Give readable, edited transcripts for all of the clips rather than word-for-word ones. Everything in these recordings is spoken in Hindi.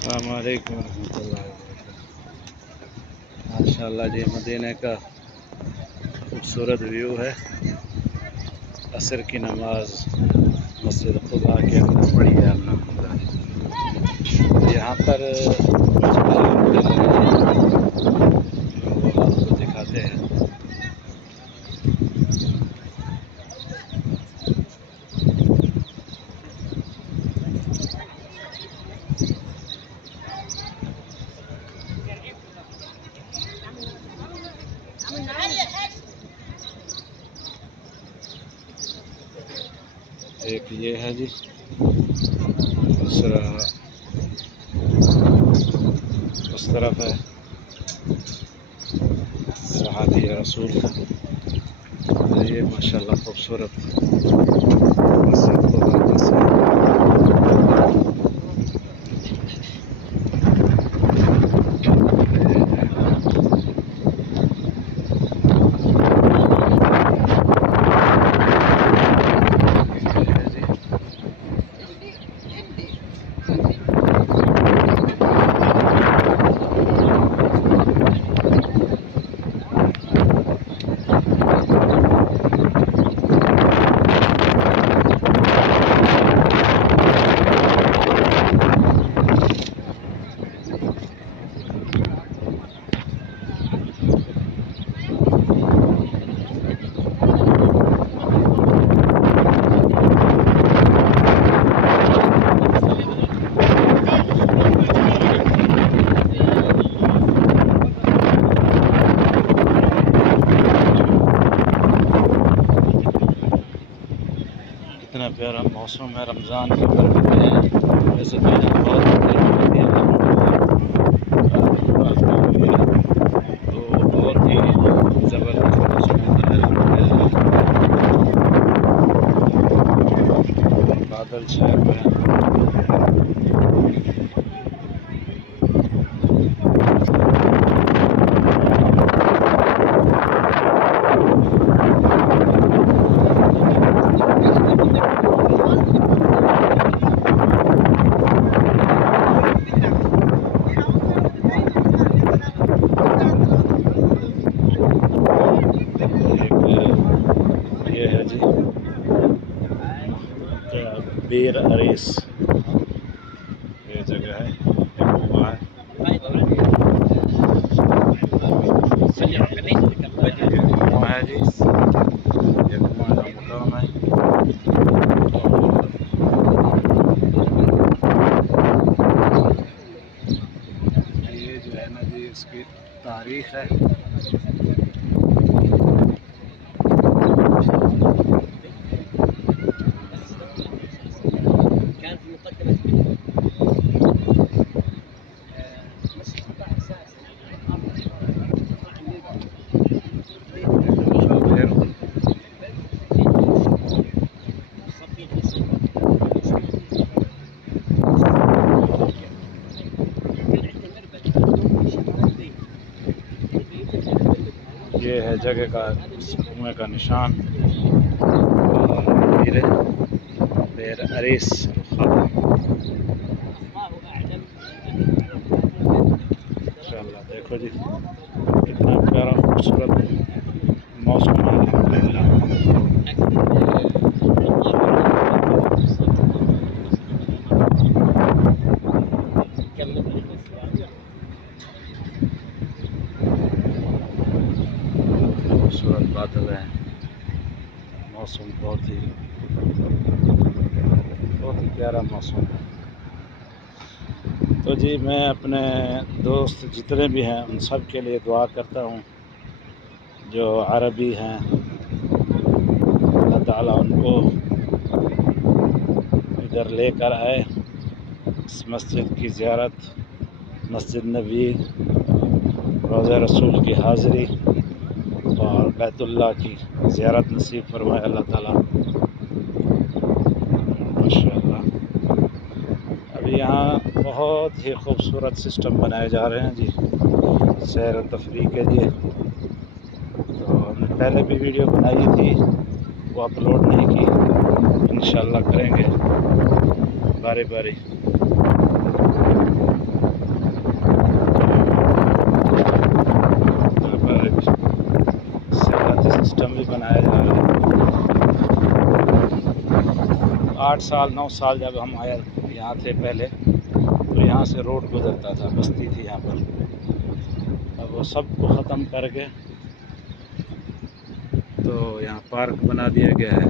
अस्सलाम वालेकुम रहमतुल्लाहि व बरकातहू। माशाअल्लाह जी मदीने का खूबसूरत व्यू है। असर की नमाज मस्जिद खुदा के अंदर पढ़ी है अल्हम्दुलिल्लाह। यहाँ पर कुछ अलामतें लगाई हैं, वो आपको दिखाते हैं। एक ये है जी, दूसरा उस तरफ है सहाबी रसूल का। ये माशाल्लाह खूबसूरत मस्जिद खुदा का है। कितना प्यारा मौसम है, रमज़ान की बरकतें हैं। वैसे तो यहाँ बहुत गर्मी है, तो बहुत ही ज़बरदस्त मौसम होता है। बादल छाए हुए हैं। ये है जी बीर अरीस, ये जगह है, एक कुआं है। कुआं है जी, ये कुआं का मुकाम है। ये जो है ना जी, इसकी तारीख है। ये है जगह का कुएं का निशान, बीर अरीस। इंशाअल्लाह देखो जी, कितना प्यारा खूबसूरत मौसम है अल्हम्दुलिल्लाह। खूबसूरत बादल है, मौसम बहुत ही प्यारा मौसम है। तो जी मैं अपने दोस्त जितने भी हैं उन सब के लिए दुआ करता हूँ, जो अरबी हैं, अल्लाह ताला उनको इधर लेकर आए। इस मस्जिद की ज़ियारत, मस्जिद नबी, रोज़ा रसूल की हाज़िरी और बैतुल्लाह की ज़ियारत नसीब फरमाए अल्लाह ताला। माशाअल्लाह। अभी यहाँ बहुत ही खूबसूरत सिस्टम बनाए जा रहे हैं जी, सैर व तफरीह के लिए। तो हमने पहले भी वीडियो बनाई थी, वो अपलोड नहीं की, इंशाअल्लाह करेंगे बारी बारी। 8 साल 9 साल जब हम आए यहाँ थे पहले, तो यहाँ से रोड गुजरता था, बस्ती थी यहाँ पर। अब वो सब को ख़त्म करके तो यहाँ पार्क बना दिया गया है।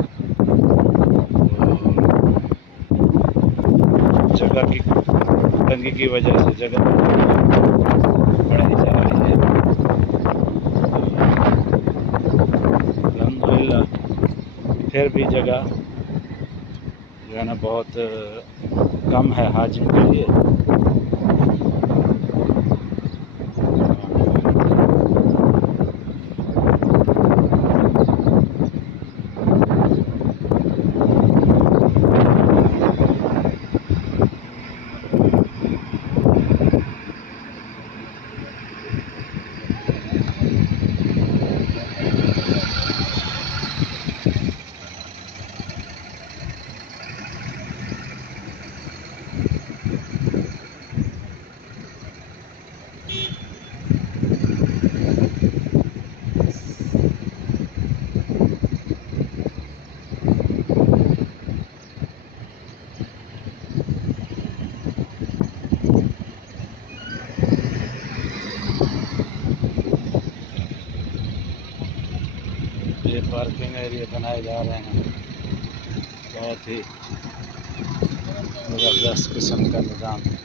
जगह की तंगी की वजह से जगह बढ़ाई जा रही है। अल्हम्दुलिल्लाह फिर भी जगह जो है ना बहुत कम है हाजिम के लिए। ये पार्किंग एरिया बनाए जा रहे हैं, बहुत ही ज़बरदस्त किस्म का निज़ाम है।